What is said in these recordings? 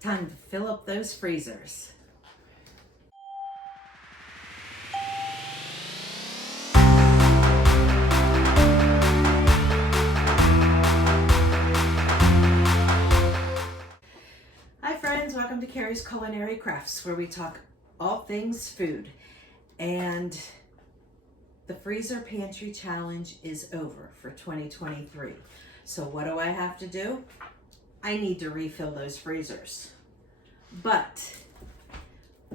Time to fill up those freezers. Hi friends, welcome to Carrie's Culinary Crafts, where we talk all things food. And the Freezer Pantry Challenge is over for 2023. So what do I have to do? I need to refill those freezers. But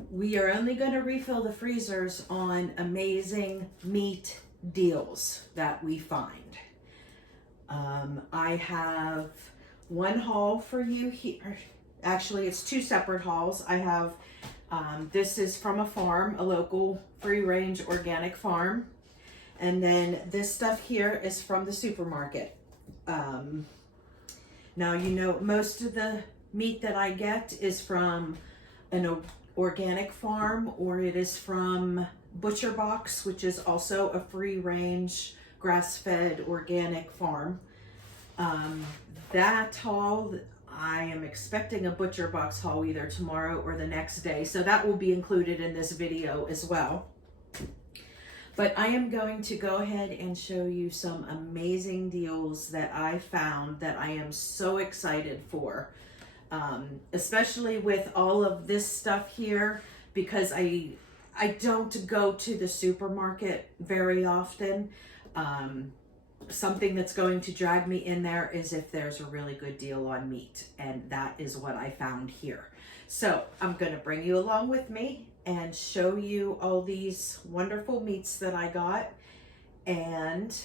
we are only going to refill the freezers on amazing meat deals that we find. I have one haul for you here. Actually, it's two separate hauls. I have, this is from a farm, a local free-range organic farm. And then this stuff here is from the supermarket. Now, you know, most of the meat that I get is from an organic farm, or it is from Butcher Box, which is also a free-range, grass-fed organic farm. That haul, I am expecting a Butcher Box haul either tomorrow or the next day, so that will be included in this video as well. But I am going to go ahead and show you some amazing deals that I found that I am so excited for. Especially with all of this stuff here, because I don't go to the supermarket very often. Something that's going to drag me in there is if there's a really good deal on meat, and that is what I found here. So I'm going to bring you along with me and show you all these wonderful meats that I got, and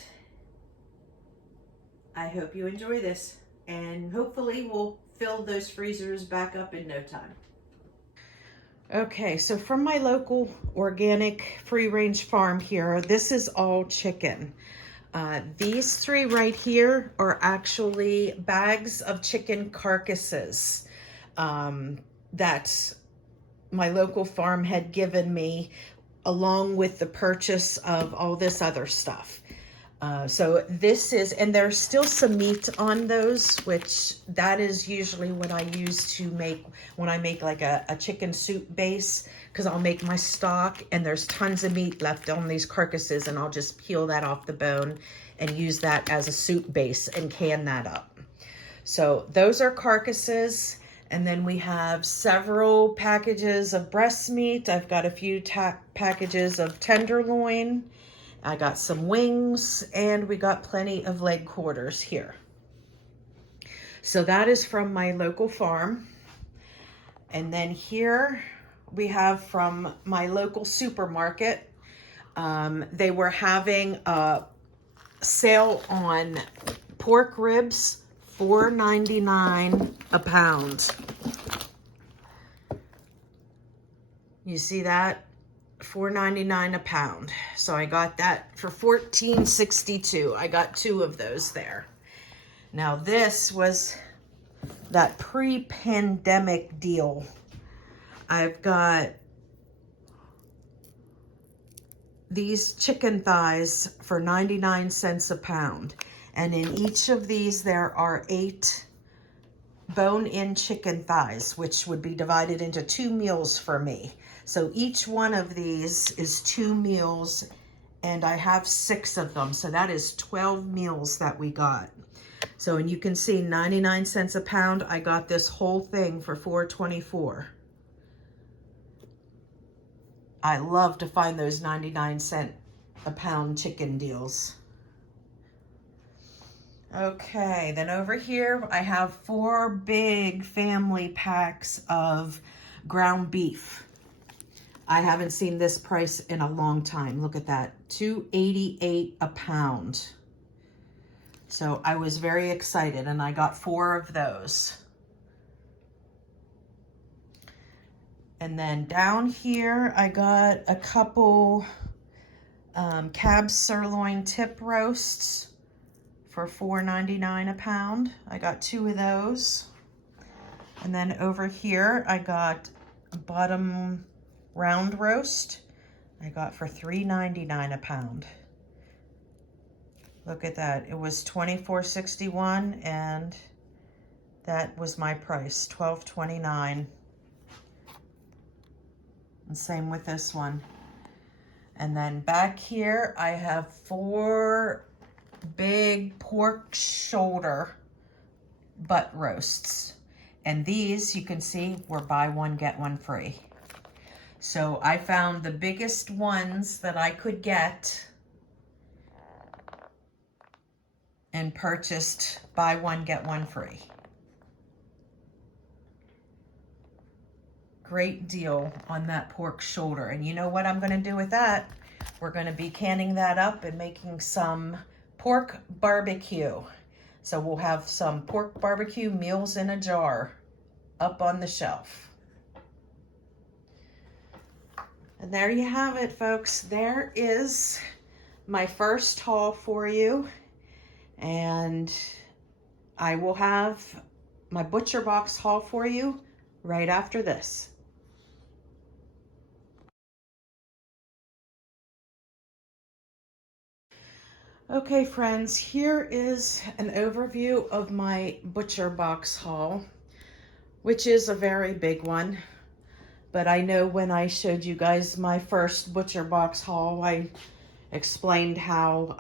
I hope you enjoy this, and hopefully we'll fill those freezers back up in no time. Okay, so from my local organic free-range farm here, this is all chicken. These three right here are actually bags of chicken carcasses that my local farm had given me, along with the purchase of all this other stuff. So this is, and there's still some meat on those, which that is usually what I use to make, when I make like a chicken soup base, because I'll make my stock and there's tons of meat left on these carcasses, and I'll just peel that off the bone and use that as a soup base and can that up. So those are carcasses. And then we have several packages of breast meat. I've got a few packages of tenderloin. I got some wings, and we got plenty of leg quarters here. So that is from my local farm. And then here we have from my local supermarket. They were having a sale on pork ribs, $4.99 a pound. You see that? $4.99 a pound. So I got that for $14.62. I got two of those there. Now this was that pre-pandemic deal. I've got these chicken thighs for 99 cents a pound. And in each of these, there are 8 bone-in chicken thighs, which would be divided into 2 meals for me. So each one of these is 2 meals, and I have 6 of them. So that is 12 meals that we got. So, and you can see 99 cents a pound. I got this whole thing for $4.24. I love to find those 99 cent a pound chicken deals. Okay, then over here I have 4 big family packs of ground beef. I haven't seen this price in a long time. Look at that, $2.88 a pound. So I was very excited, and I got 4 of those. And then down here I got a couple cab sirloin tip roasts for $4.99 a pound. I got 2 of those. And then over here I got a bottom round roast. I got for $3.99 a pound. Look at that. It was $24.61, and That was my price, $12.29. And same with this one. And then back here, I have 4 big pork shoulder butt roasts. And these, you can see, were buy one, get one free. So I found the biggest ones that I could get and purchased buy one, get one free. Great deal on that pork shoulder. And you know what I'm gonna do with that? We're gonna be canning that up and making some pork barbecue. So we'll have some pork barbecue meals in a jar up on the shelf. And there you have it, folks. There is my first haul for you. And I will have my butcher box haul for you right after this. Okay, friends, here is an overview of my butcher box haul, which is a very big one. But I know when I showed you guys my first butcher box haul, I explained how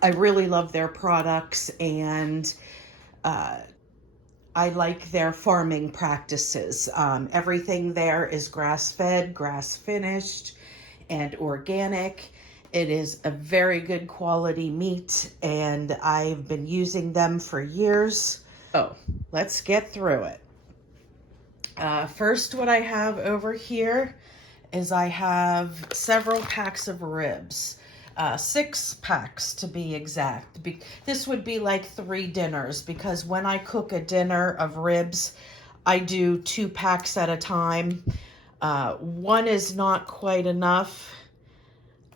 I really love their products, and I like their farming practices. Everything there is grass-fed, grass-finished, and organic. It is a very good quality meat, and I've been using them for years. So let's get through it. First, what I have over here is I have several packs of ribs. 6 packs to be exact. This would be like 3 dinners, because when I cook a dinner of ribs, I do 2 packs at a time. 1 is not quite enough.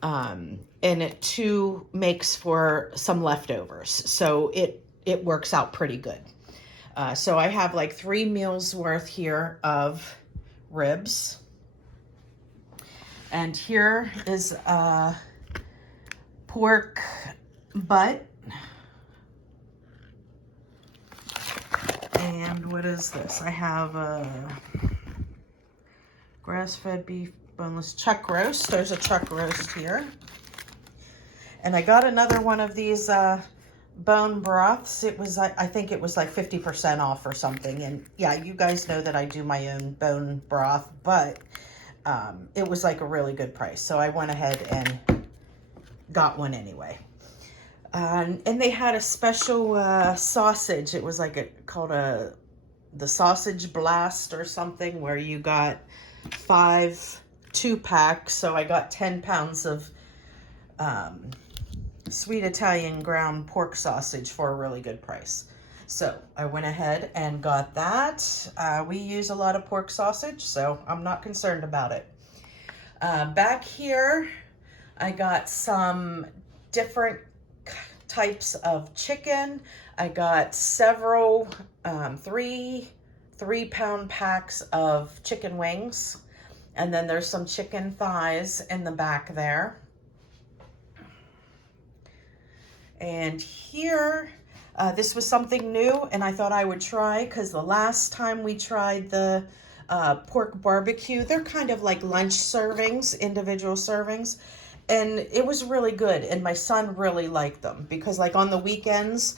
And 2 makes for some leftovers. So it works out pretty good. So I have like 3 meals worth here of ribs. And here is pork butt. And what is this? I have grass-fed beef boneless chuck roast. There's a chuck roast here. And I got another one of these bone broths. It was, I think it was like 50% off or something. And yeah, you guys know that I do my own bone broth, but it was like a really good price. So I went ahead and got one anyway. And they had a special sausage. It was like called the sausage blast or something, where you got 5 2-packs. So I got 10 pounds of sweet Italian ground pork sausage for a really good price. So I went ahead and got that. We use a lot of pork sausage, so I'm not concerned about it. Back here, I got some different types of chicken. I got several 3-pound packs of chicken wings. And then there's some chicken thighs in the back there. And here, this was something new, and I thought I would try, because the last time we tried the pork barbecue, they're kind of like lunch servings, individual servings, and it was really good, and my son really liked them, because like on the weekends,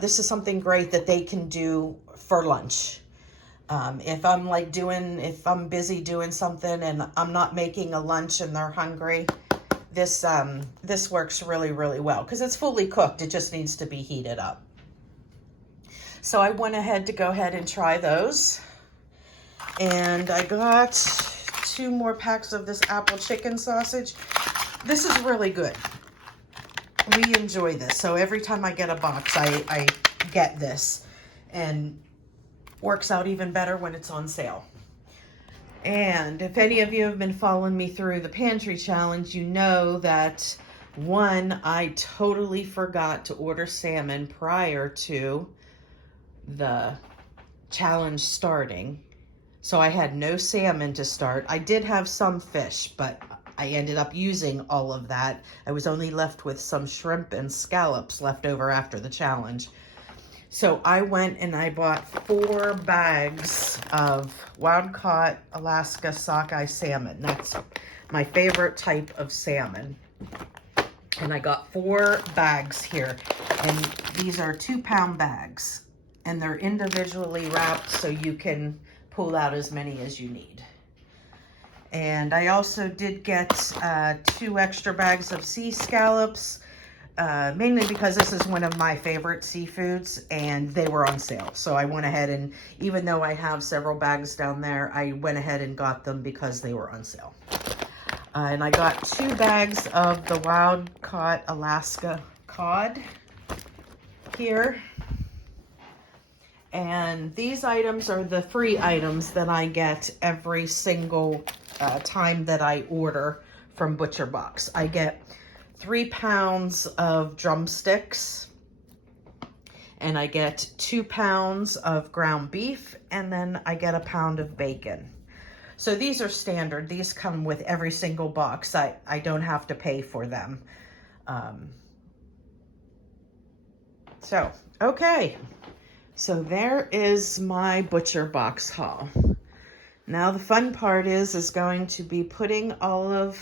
this is something great that they can do for lunch. If I'm busy doing something and I'm not making a lunch and they're hungry, this works really, really well, because it's fully cooked. It just needs to be heated up. So I went ahead to go ahead and try those. And I got 2 more packs of this apple chicken sausage. This is really good. We enjoy this. So every time I get a box, I get this. And works out even better when it's on sale. And if any of you have been following me through the pantry challenge, you know that I totally forgot to order salmon prior to the challenge starting. So I had no salmon to start. I did have some fish, but I ended up using all of that. I was only left with some shrimp and scallops left over after the challenge. So I went and I bought 4 bags of wild-caught Alaska sockeye salmon. That's my favorite type of salmon. And I got 4 bags here. And these are 2-pound bags. And they're individually wrapped so you can pull out as many as you need. And I also did get 2 extra bags of sea scallops, mainly because this is one of my favorite seafoods and they were on sale. So I went ahead and, even though I have several bags down there, I went ahead and got them because they were on sale. And I got 2 bags of the wild-caught Alaska cod here. And these items are the free items that I get every single time that I order from Butcher Box. I get 3 pounds of drumsticks, and I get 2 pounds of ground beef, and then I get a pound of bacon. So these are standard. These come with every single box. I don't have to pay for them. Okay. So there is my Butcher Box haul. Now the fun part is going to be putting all of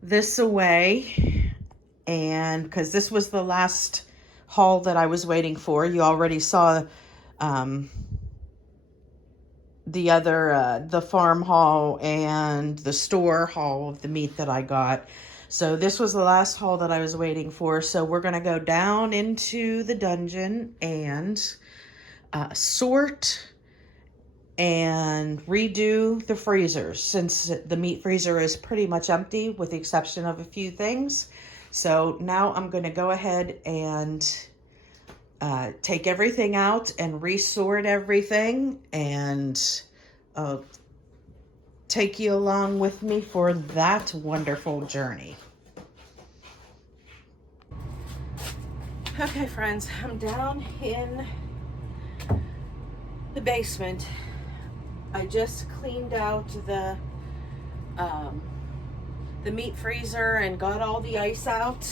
this away, and because this was the last haul that I was waiting for. You already saw the farm haul and the store haul of the meat that I got. So this was the last haul that I was waiting for. So we're going to go down into the dungeon and sort and redo the freezers, since the meat freezer is pretty much empty with the exception of a few things. So now I'm going to go ahead and take everything out and resort everything, and take you along with me for that wonderful journey. Okay, friends, I'm down in the basement. I just cleaned out the meat freezer and got all the ice out.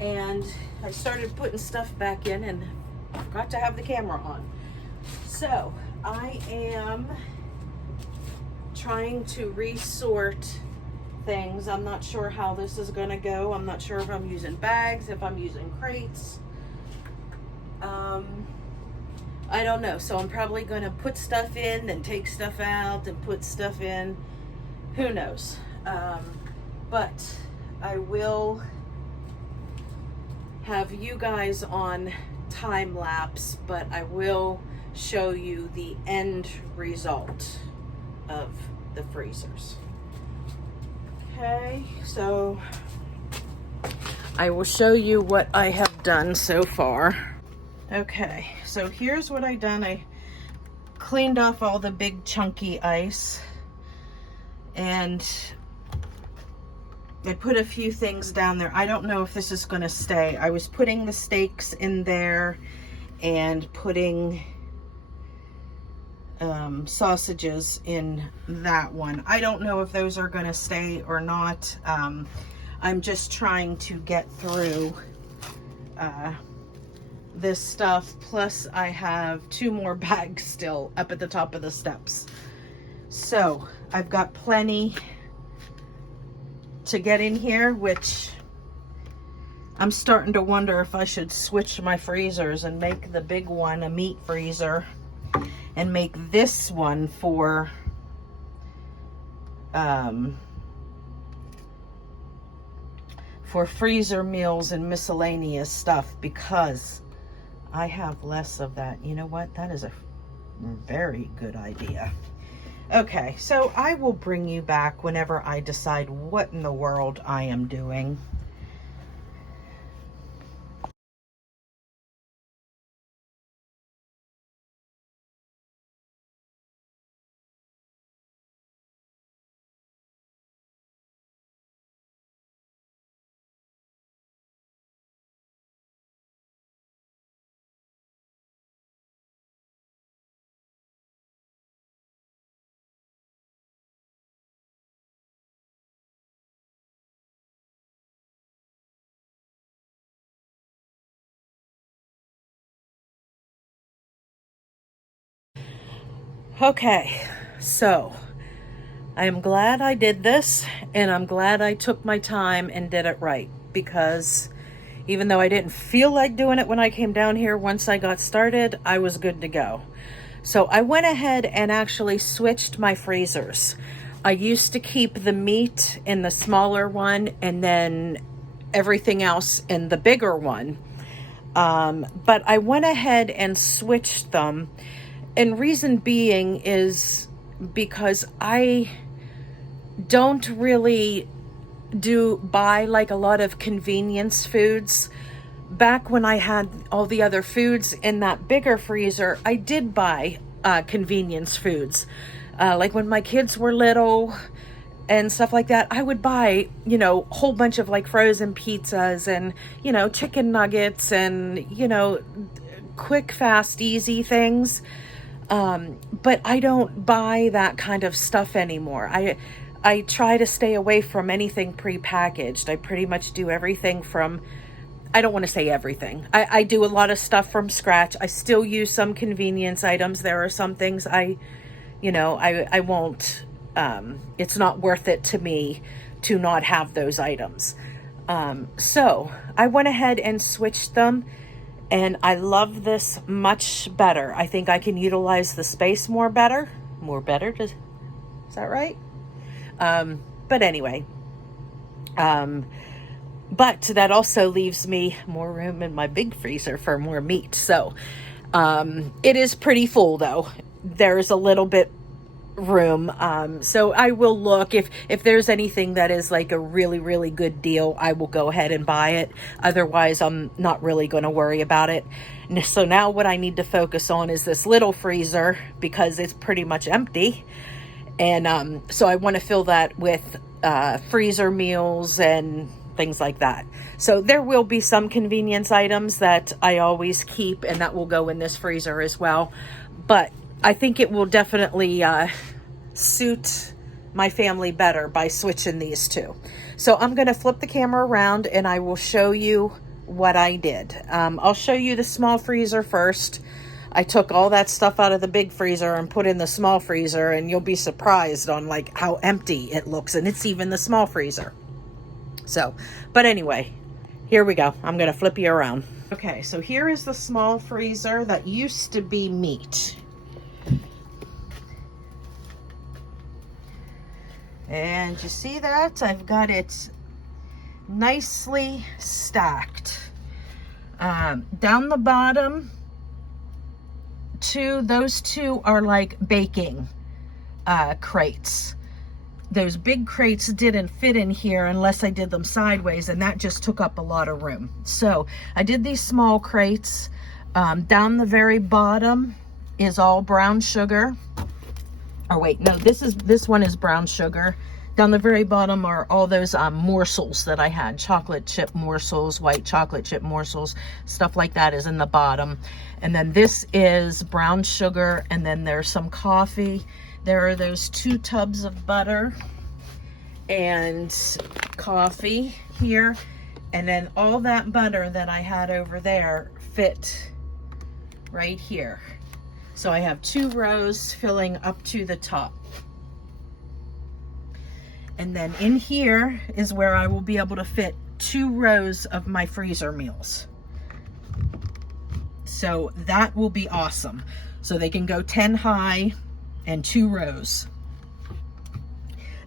And I started putting stuff back in and forgot to have the camera on. So I am trying to resort things. I'm not sure how this is going to go. I'm not sure if I'm using bags, if I'm using crates. I don't know. So I'm probably going to put stuff in and take stuff out and put stuff in. Who knows? But I will have you guys on time lapse, but I will show you the end result of the freezers. Okay, so I will show you what I have done so far. Okay, so here's what I've done. I cleaned off all the big chunky ice, and I put a few things down there. I don't know if this is going to stay. I was putting the steaks in there and putting sausages in that one. I don't know if those are going to stay or not. I'm just trying to get through this stuff. Plus I have 2 more bags still up at the top of the steps. So I've got plenty to get in here, which I'm starting to wonder if I should switch my freezers and make the big one a meat freezer and make this one for freezer meals and miscellaneous stuff, because I have less of that. You know what? That is a very good idea. Okay, so I will bring you back whenever I decide what in the world I am doing. Okay, so I am glad I did this, and I'm glad I took my time and did it right, because even though I didn't feel like doing it when I came down here, once I got started, I was good to go. So I went ahead and actually switched my freezers. I used to keep the meat in the smaller one and then everything else in the bigger one. But I went ahead and switched them. And reason being is because I don't really buy like a lot of convenience foods. Back when I had all the other foods in that bigger freezer, I did buy convenience foods. Like when my kids were little and stuff like that, I would buy, you know, a whole bunch of like frozen pizzas and, you know, chicken nuggets and, you know, quick, fast, easy things. But I don't buy that kind of stuff anymore. I try to stay away from anything prepackaged. I pretty much do everything from, I don't want to say everything. I do a lot of stuff from scratch. I still use some convenience items. There are some things I won't, it's not worth it to me to not have those items. So I went ahead and switched them. And I love this much better. I think I can utilize the space more better. Is that right? But anyway. But that also leaves me more room in my big freezer for more meat. So it is pretty full though. There's a little bit room. So I will look if there's anything that is like a really, really good deal, I will go ahead and buy it. Otherwise, I'm not really going to worry about it. So now what I need to focus on is this little freezer because it's pretty much empty. And so I want to fill that with freezer meals and things like that. So there will be some convenience items that I always keep and that will go in this freezer as well. But I think it will definitely suit my family better by switching these two. So I'm going to flip the camera around and I will show you what I did. I'll show you the small freezer first. I took all that stuff out of the big freezer and put in the small freezer, and you'll be surprised on like how empty it looks, and it's even the small freezer. So, but anyway, here we go. I'm going to flip you around. Okay, so here is the small freezer that used to be meat. And you see that? I've got it nicely stacked. Down the bottom, those two are like baking crates. Those big crates didn't fit in here unless I did them sideways, and that just took up a lot of room. So I did these small crates. Down the very bottom is all brown sugar. Oh wait, no, this one is brown sugar. Down the very bottom are all those morsels that I had. Chocolate chip morsels, white chocolate chip morsels, stuff like that is in the bottom. And then this is brown sugar, and then there's some coffee. There are those 2 tubs of butter and coffee here. And then all that butter that I had over there fit right here. So I have 2 rows filling up to the top. And then in here is where I will be able to fit 2 rows of my freezer meals. So that will be awesome. So they can go 10 high and 2 rows.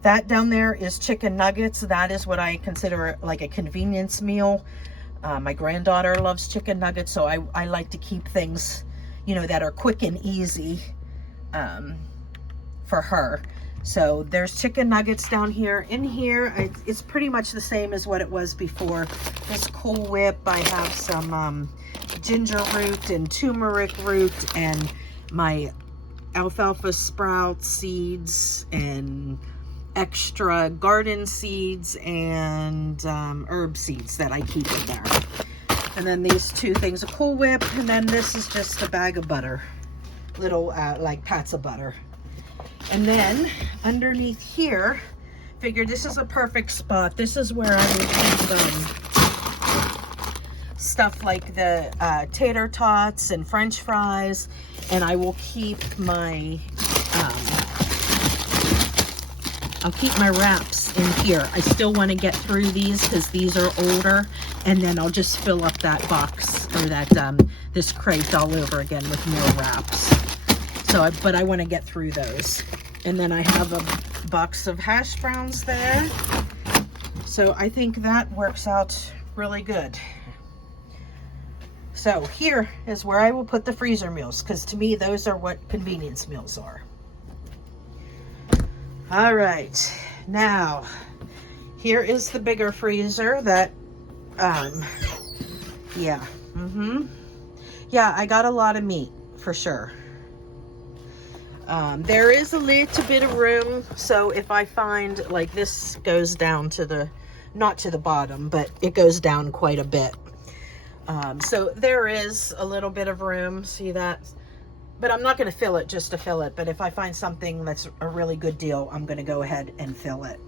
That down there is chicken nuggets. That is what I consider like a convenience meal. My granddaughter loves chicken nuggets, so I like to keep things, you know, that are quick and easy for her. So there's chicken nuggets down here. In here, it's pretty much the same as what it was before. This Cool Whip, I have some ginger root and turmeric root and my alfalfa sprout seeds and extra garden seeds and herb seeds that I keep in there. And then these 2 things of Cool Whip, and then this is just a bag of butter, little like pats of butter. And then underneath here, figured this is a perfect spot. This is where I would keep stuff like the tater tots and French fries, and I will keep my I'll keep my wraps in here. I still want to get through these because these are older, and then I'll just fill up that box or that this crate all over again with more wraps. So, but I want to get through those. And then I have a box of hash browns there. So I think that works out really good. So here is where I will put the freezer meals, because to me, those are what convenience meals are. All right, now here is the bigger freezer that, yeah, yeah, I got a lot of meat for sure. There is a little bit of room, so if I find, like, this goes down to the, not to the bottom, but it goes down quite a bit. So there is a little bit of room, see that? But I'm not going to fill it just to fill it. But if I find something that's a really good deal, I'm going to go ahead and fill it.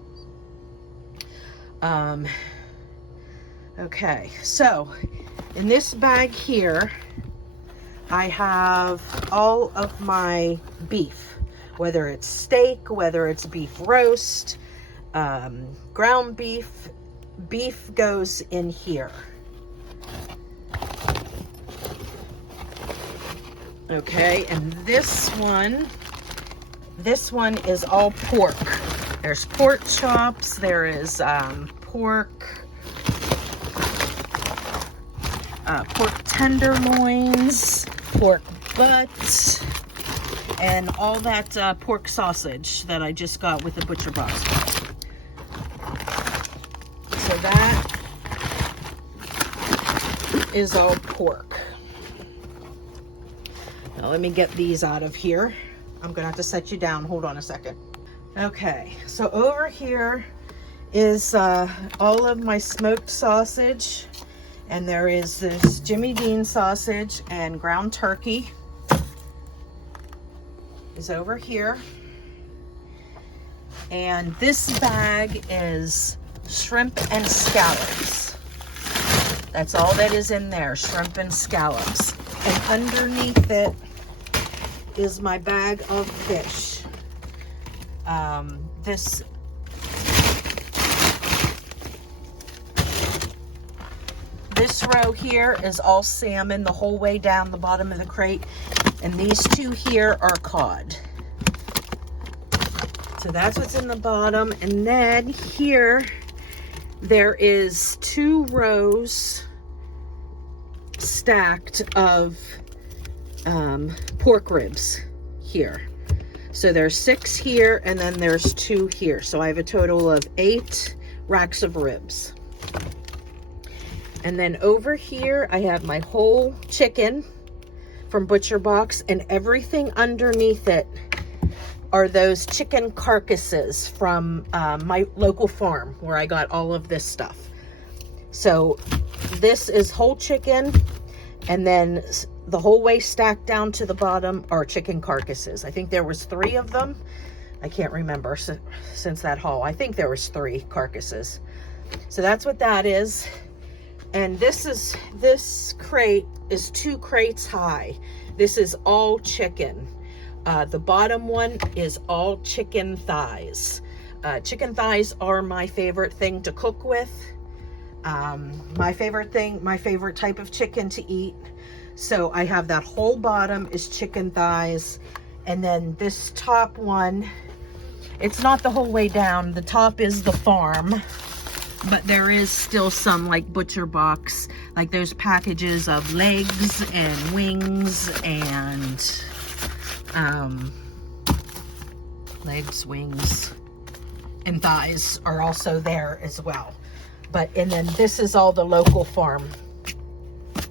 Okay, so in this bag here, I have all of my beef, whether it's steak, whether it's beef roast, ground beef. Beef goes in here. Okay, and this one is all pork. There's pork chops, there is pork tenderloins, pork butt, and all that pork sausage that I just got with the butcher box. So that is all pork. Now let me get these out of here. I'm gonna have to set you down. Hold on a second. Okay, so over here is all of my smoked sausage, and there is this Jimmy Dean sausage and ground turkey is over here. And this bag is shrimp and scallops. That's all that is in there, shrimp and scallops. And underneath it is my bag of fish. This row here is all salmon the whole way down the bottom of the crate, and these two here are cod. So that's what's in the bottom. And then here there is 2 rows stacked of pork ribs here. So there's 6 here, and then there's 2 here. So I have a total of 8 racks of ribs. And then over here I have my whole chicken from Butcher Box, and everything underneath it are those chicken carcasses from my local farm where I got all of this stuff. So this is whole chicken, and then the whole way stacked down to the bottom are chicken carcasses. I think there was 3 of them. I can't remember since that haul. I think there was 3 carcasses. So that's what that is. And this crate is 2 crates high. This is all chicken. The bottom one is all chicken thighs. Chicken thighs are my favorite thing to cook with. My favorite type of chicken to eat. So I have that whole bottom is chicken thighs. And then this top one, it's not the whole way down. The top is the farm, but there is still some like Butcher Box, like those packages of legs and wings and legs, wings, and thighs are also there as well. And then this is all the local farm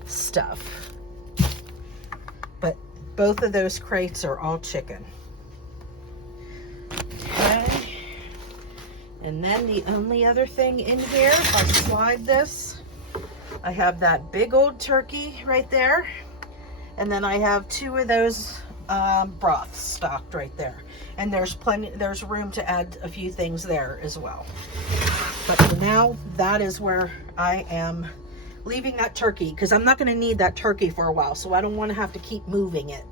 stuff. But both of those crates are all chicken. Okay. And then the only other thing in here, if I slide this, I have that big old turkey right there. And then I have 2 of those broths stocked right there. And there's room to add a few things there as well. But for now, that is where I am leaving that turkey, because I'm not going to need that turkey for a while, so I don't want to have to keep moving it.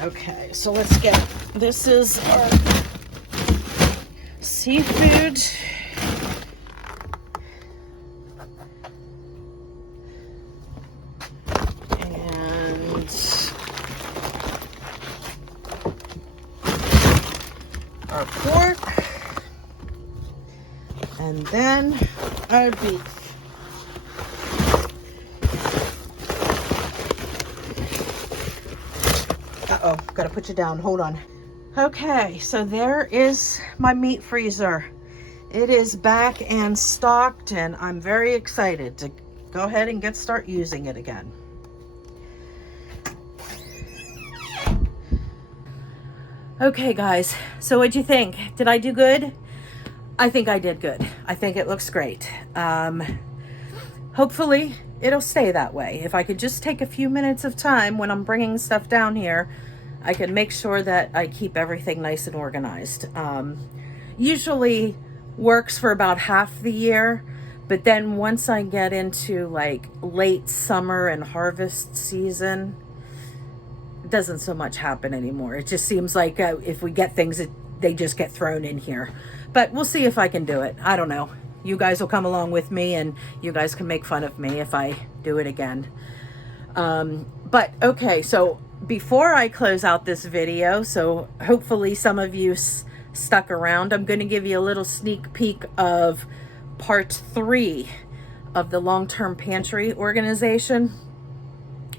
Okay, so let's get, this is our seafood. And our pork. And then our beef. Uh-oh, gotta put you down, hold on. Okay, so there is my meat freezer. It is back and stocked, and I'm very excited to go ahead and start using it again. Okay guys, so what'd you think? Did I do good? I think I did good. I think it looks great. Hopefully it'll stay that way. If I could just take a few minutes of time when I'm bringing stuff down here, I can make sure that I keep everything nice and organized. Usually works for about half the year, but then once I get into like late summer and harvest season, it doesn't so much happen anymore. It just seems like if we get things, they just get thrown in here. But we'll see if I can do it. I don't know. You guys will come along with me, and you guys can make fun of me if I do it again. But okay, so before I close out this video, so hopefully some of you stuck around, I'm going to give you a little sneak peek of part 3 of the long-term pantry organization.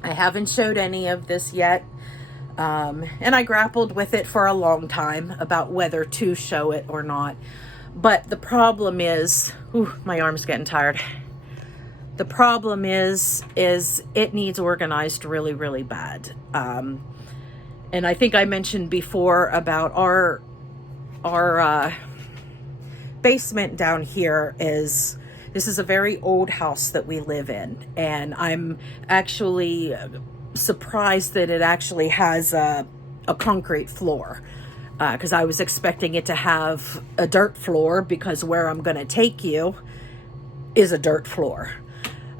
I haven't showed any of this yet, and I grappled with it for a long time about whether to show it or not. But the problem is, ooh, my arm's getting tired. The problem is it needs organized really, really bad. And I think I mentioned before about our basement down here this is a very old house that we live in, and I'm actually surprised that it actually has a concrete floor, because I was expecting it to have a dirt floor, because where I'm going to take you is a dirt floor.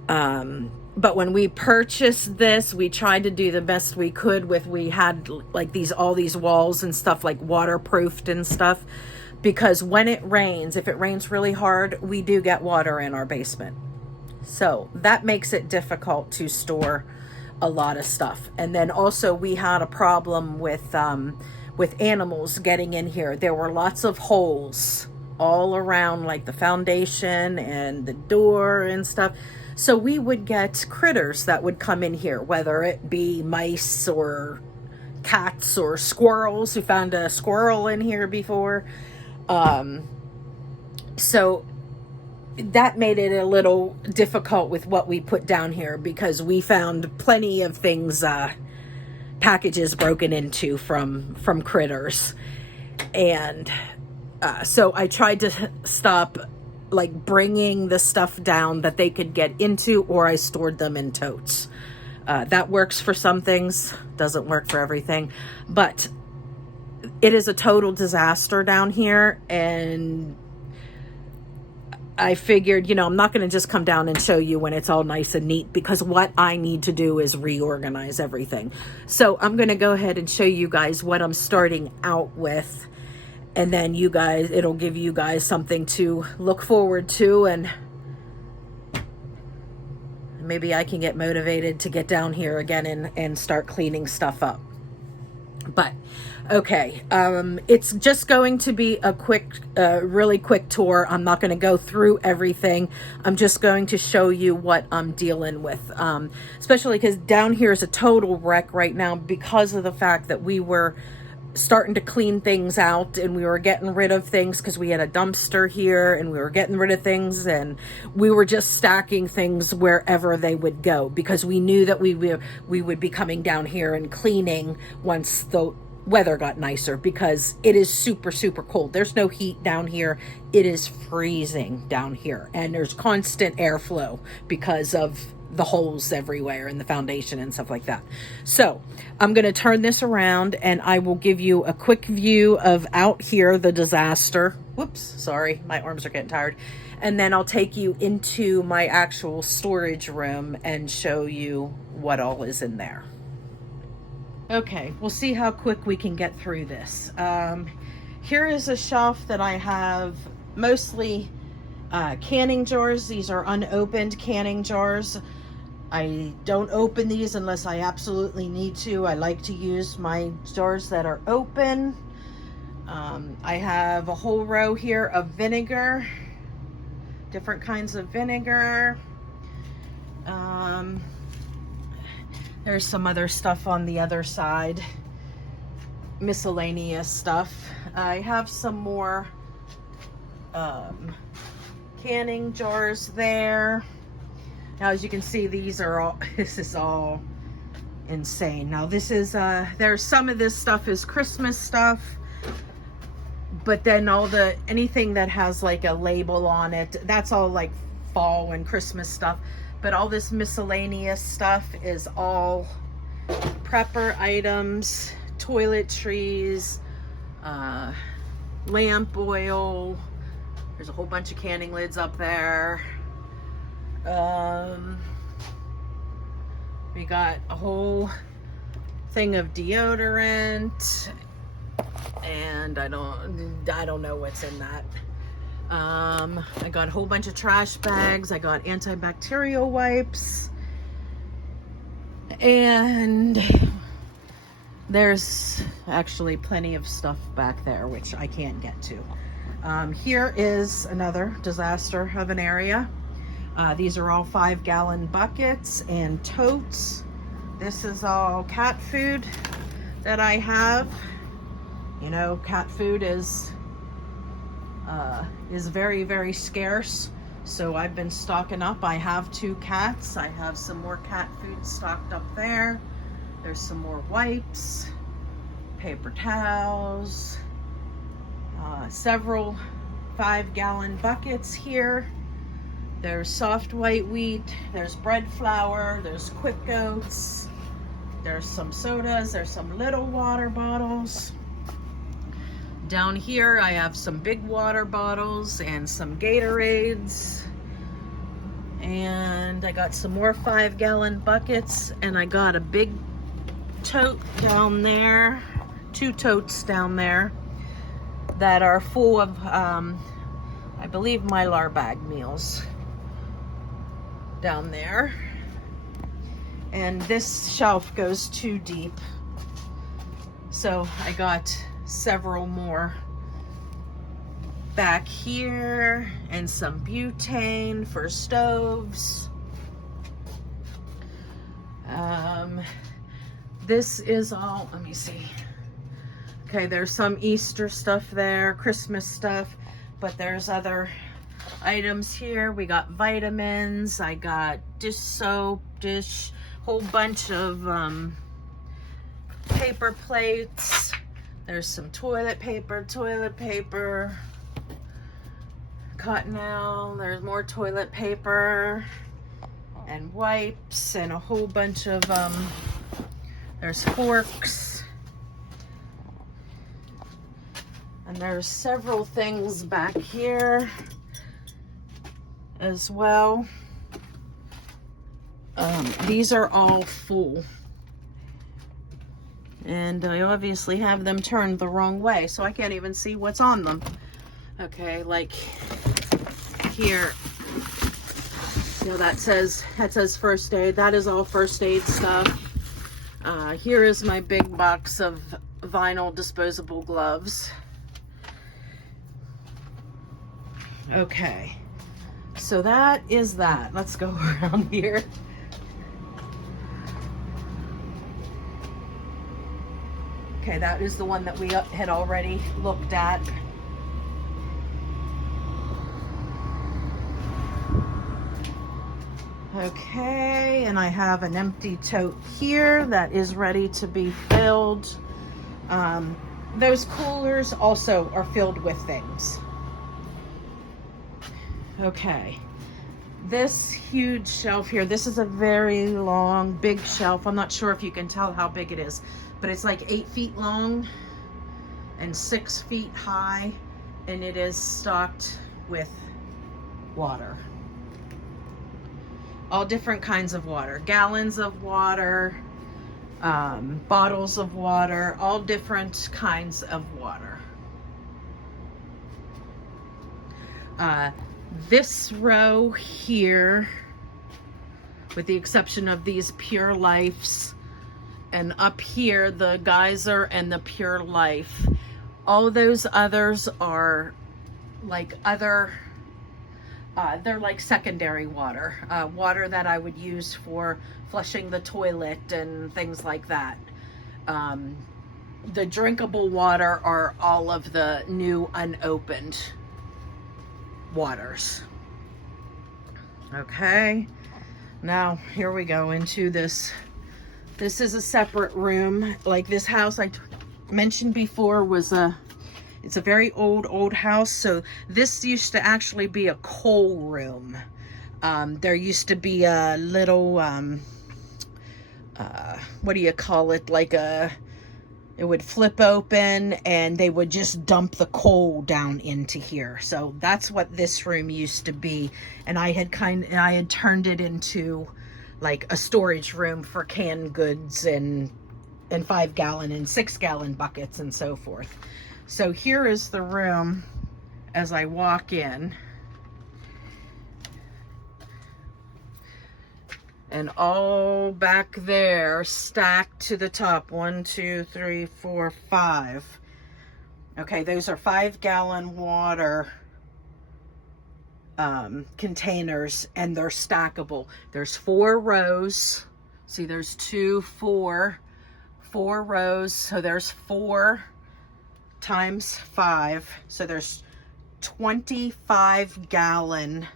But when we purchased this, we tried to do the best we could with, we had like all these walls and stuff like waterproofed and stuff, because when it rains, if it rains really hard, we do get water in our basement. So that makes it difficult to store a lot of stuff. And then also we had a problem with animals getting in here. There were lots of holes all around, like the foundation and the door and stuff. So we would get critters that would come in here, whether it be mice or cats or squirrels. We found a squirrel in here before. So that made it a little difficult with what we put down here, because we found plenty of things, packages broken into from critters. And so I tried to stop like bringing the stuff down that they could get into, or I stored them in totes. That works for some things, doesn't work for everything, but it is a total disaster down here. And I figured, I'm not going to just come down and show you when it's all nice and neat, because what I need to do is reorganize everything. So I'm going to go ahead and show you guys what I'm starting out with. And then it'll give you guys something to look forward to, and maybe I can get motivated to get down here again and start cleaning stuff up. But okay, it's just going to be a quick, really quick tour. I'm not going to go through everything. I'm just going to show you what I'm dealing with, especially because down here is a total wreck right now, because of the fact that we were starting to clean things out, and we were getting rid of things because we had a dumpster here, and we were getting rid of things, and we were just stacking things wherever they would go, because we knew that we would be coming down here and cleaning once the weather got nicer, because it is super, super cold. There's no heat down here. It is freezing down here, and there's constant airflow because of the holes everywhere in the foundation and stuff like that. So I'm going to turn this around, and I will give you a quick view of out here, the disaster. Whoops, sorry, my arms are getting tired. And then I'll take you into my actual storage room and show you what all is in there. Okay, we'll see how quick we can get through this. Here is a shelf that I have mostly canning jars. These are unopened canning jars. I don't open these unless I absolutely need to. I like to use my jars that are open. I have a whole row here of vinegar, different kinds of vinegar. There's some other stuff on the other side, miscellaneous stuff. I have some more canning jars there. Now, as you can see, these are all, this is all insane. Now, this is, there's some of this stuff is Christmas stuff, but then anything that has like a label on it, that's all like fall and Christmas stuff. But all this miscellaneous stuff is all prepper items, toiletries, lamp oil. There's a whole bunch of canning lids up there. We got a whole thing of deodorant, and I don't know what's in that. I got a whole bunch of trash bags. I got antibacterial wipes, and there's actually plenty of stuff back there which I can't get to. Here is another disaster of an area. These are all 5-gallon buckets and totes. This is all cat food that I have. You know, cat food is very, very scarce. So I've been stocking up. I have 2 cats. I have some more cat food stocked up there. There's some more wipes, paper towels, several 5-gallon buckets here. There's soft white wheat, there's bread flour, there's quick oats, there's some sodas, there's some little water bottles. Down here I have some big water bottles and some Gatorades. And I got some more 5-gallon buckets, and I got a big tote down there, 2 totes down there that are full of, I believe, Mylar bag meals down there. And this shelf goes too deep, so I got several more back here, and some butane for stoves. This is all, let me see. Okay, there's some Easter stuff there, Christmas stuff, but there's other items here. We got vitamins, I got dish soap, whole bunch of paper plates. There's some toilet paper, cottonelle, there's more toilet paper and wipes, and a whole bunch of there's forks, and there's several things back here as well. These are all full, and I obviously have them turned the wrong way, so I can't even see what's on them. Okay, like here, you know, that says first aid. That is all first aid stuff. Here is my big box of vinyl disposable gloves. Okay, so that is that. Let's go around here. Okay, that is the one that we had already looked at. Okay, and I have an empty tote here that is ready to be filled. Those coolers also are filled with things. Okay, this huge shelf here, this is a very long, big shelf. I'm not sure if you can tell how big it is, but it's like 8 feet long and 6 feet high, and it is stocked with water. All different kinds of water, gallons of water, bottles of water, all different kinds of water. This row here, with the exception of these Pure Lifes, and up here the Geyser and the Pure Life, all those others are like other, they're like secondary water, water that I would use for flushing the toilet and things like that. The drinkable water are all of the new unopened waters. Okay, now here we go into this. This is a separate room. Like this house I mentioned before was it's a very old house. So this used to actually be a coal room. There used to be a little, what do you call it? Like it would flip open and they would just dump the coal down into here. So that's what this room used to be. And I had turned it into like a storage room for canned goods and 5-gallon and 6-gallon buckets and so forth. So here is the room as I walk in. And all back there, stacked to the top, 1, 2, 3, 4, 5. Okay, those are 5-gallon water containers, and they're stackable. There's 4 rows. See, there's 2, 4 rows. So there's 4 times 5. So there's 25-gallon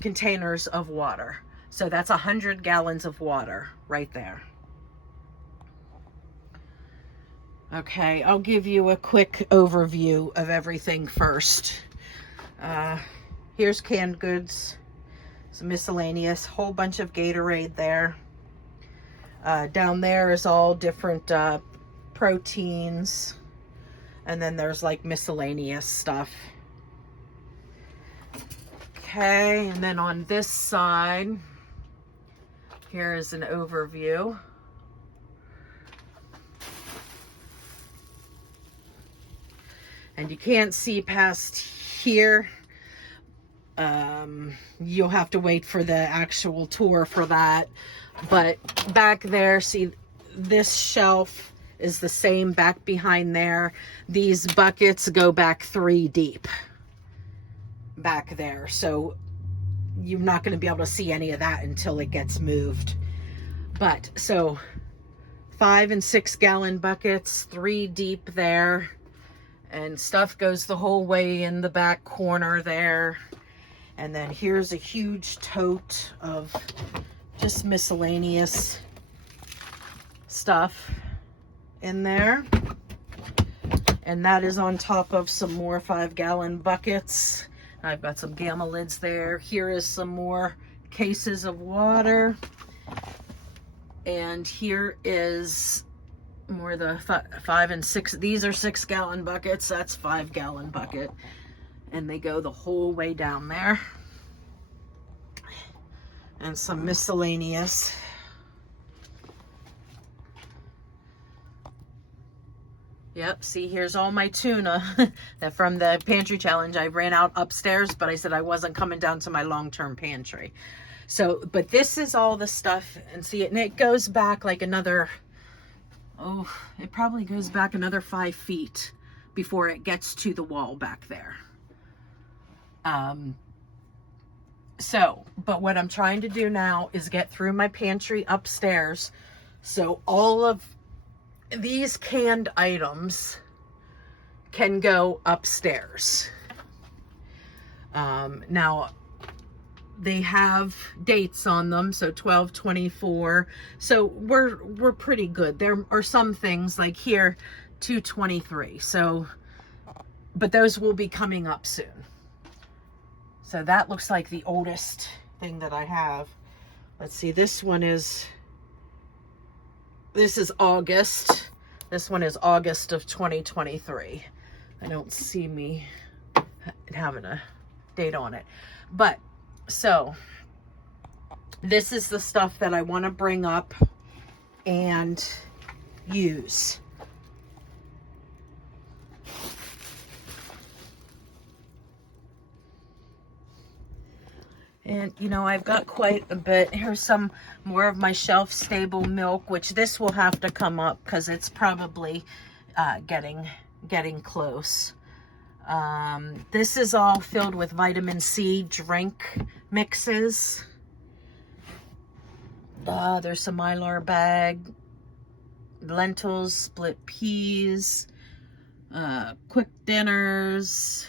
containers of water. So that's 100 gallons of water right there. Okay, I'll give you a quick overview of everything first. Here's canned goods, some miscellaneous, whole bunch of Gatorade there. Down there is all different proteins, and then there's like miscellaneous stuff. Okay, and then on this side, here is an overview. And you can't see past here. You'll have to wait for the actual tour for that. But back there, see, this shelf is the same back behind there. These buckets go back 3 deep back there. So you're not going to be able to see any of that until it gets moved. But so 5 and 6-gallon buckets, 3 deep there. And stuff goes the whole way in the back corner there. And then here's a huge tote of just miscellaneous stuff in there. And that is on top of some more 5-gallon buckets. I've got some Gamma lids there. Here is some more cases of water. And here is more of the 5 and 6. These are 6-gallon buckets. That's 5-gallon bucket. And they go the whole way down there. And some miscellaneous. Yep, see, here's all my tuna that from the pantry challenge. I ran out upstairs, but I said I wasn't coming down to my long-term pantry. So, but this is all the stuff, and see, and it goes back like another, oh, it probably goes back another 5 feet before it gets to the wall back there. So, but what I'm trying to do now is get through my pantry upstairs. So all of these canned items can go upstairs. Now they have dates on them, so 12/24. So we're pretty good. There are some things like here 2/23. So, but those will be coming up soon. So that looks like the oldest thing that I have. Let's see, this is August. This one is August of 2023. I don't see me having a date on it. But, so, this is the stuff that I want to bring up and use. And, you know, I've got quite a bit. Here's some more of my shelf-stable milk, which this will have to come up because it's probably getting close. This is all filled with vitamin C drink mixes. There's some Mylar bag, lentils, split peas, quick dinners.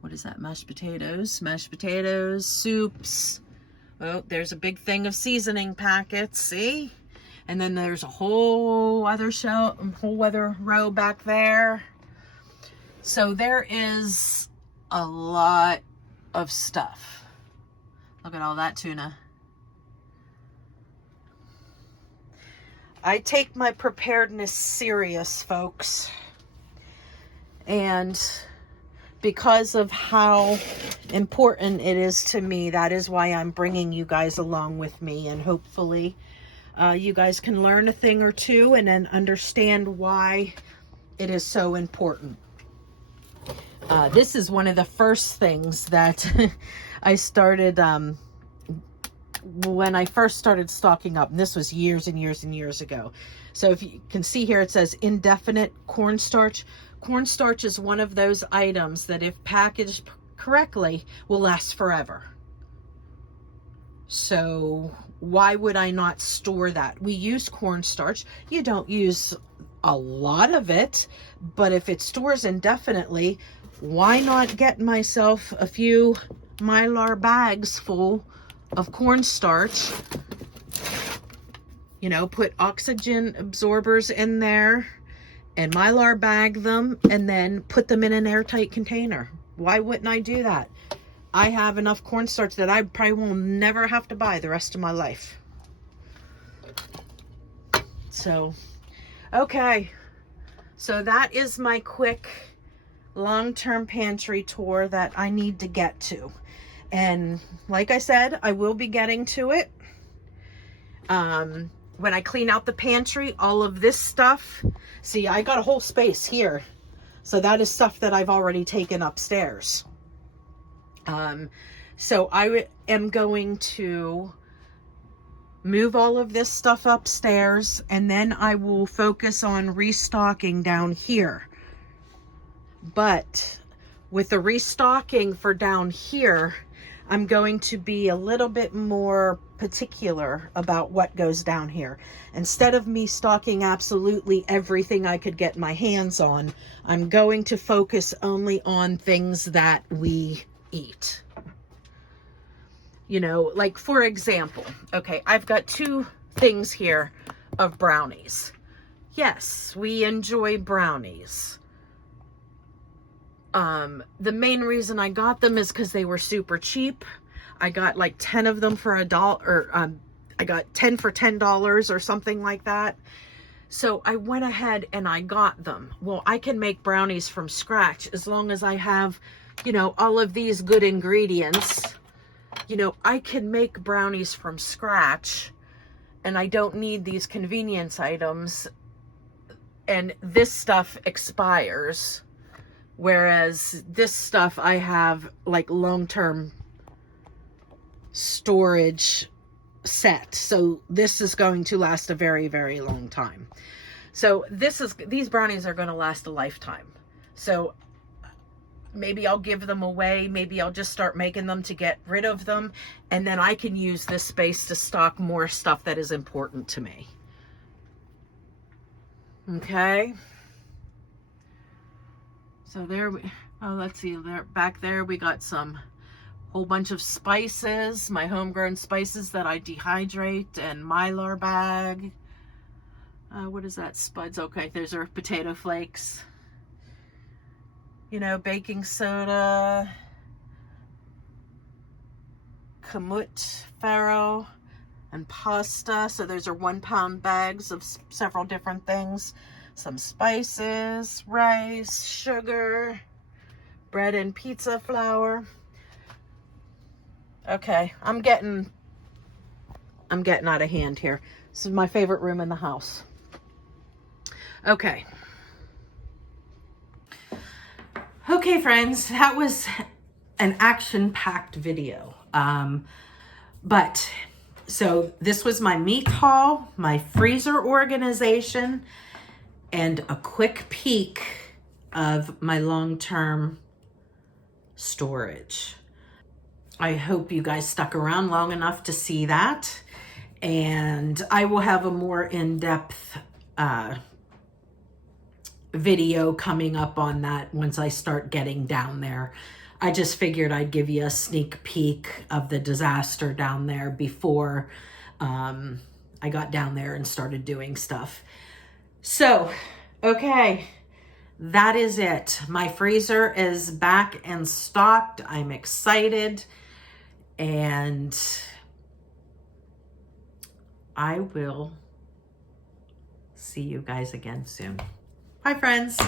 What is that? Mashed potatoes, soups. Oh, there's a big thing of seasoning packets, see? And then there's a whole other row back there. So there is a lot of stuff. Look at all that tuna. I take my preparedness serious, folks. And because of how important it is to me, that is why I'm bringing you guys along with me. And hopefully you guys can learn a thing or two and then understand why it is so important. This is one of the first things that I started when I first started stocking up. And this was years and years and years ago. So if you can see here, it says indefinite cornstarch. Cornstarch is one of those items that, if packaged correctly, will last forever. So why would I not store that? We use cornstarch. You don't use a lot of it, but if it stores indefinitely, why not get myself a few Mylar bags full of cornstarch? You know, put oxygen absorbers in there and Mylar bag them and then put them in an airtight container. Why wouldn't I do that? I have enough cornstarch that I probably will never have to buy the rest of my life. So, okay. So that is my quick long-term pantry tour that I need to get to. And like I said, I will be getting to it. When I clean out the pantry, all of this stuff, see, I got a whole space here. So that is stuff that I've already taken upstairs. So I am going to move all of this stuff upstairs, and then I will focus on restocking down here. But with the restocking for down here, I'm going to be a little bit more particular about what goes down here. Instead of me stocking absolutely everything I could get my hands on, I'm going to focus only on things that we eat. You know, like for example, okay, I've got 2 things here of brownies. Yes, we enjoy brownies. The main reason I got them is because they were super cheap. I got like 10 of them for $1, or I got 10 for $10 or something like that. So I went ahead and I got them. Well, I can make brownies from scratch as long as I have, you know, all of these good ingredients. You know, I can make brownies from scratch, and I don't need these convenience items. And this stuff expires. Whereas this stuff I have like long-term storage set. So this is going to last a very, very long time. So these brownies are going to last a lifetime. So maybe I'll give them away. Maybe I'll just start making them to get rid of them. And then I can use this space to stock more stuff that is important to me. Okay. So there let's see, back there we got some whole bunch of spices, my homegrown spices that I dehydrate, and Mylar bag. What is that? Spuds. Okay, there's our potato flakes. You know, baking soda, kamut, farro, and pasta. So those are 1-pound bags of several different things. Some spices, rice, sugar, bread and pizza flour. Okay, I'm getting out of hand here. This is my favorite room in the house. Okay. Okay, friends, that was an action-packed video. But so this was my meat haul, my freezer organization, and a quick peek of my long-term storage. I hope you guys stuck around long enough to see that. And I will have a more in-depth video coming up on that once I start getting down there. I just figured I'd give you a sneak peek of the disaster down there before I got down there and started doing stuff. So, okay, that is it. My freezer is back and stocked. I'm excited, and I will see you guys again soon. Bye, friends.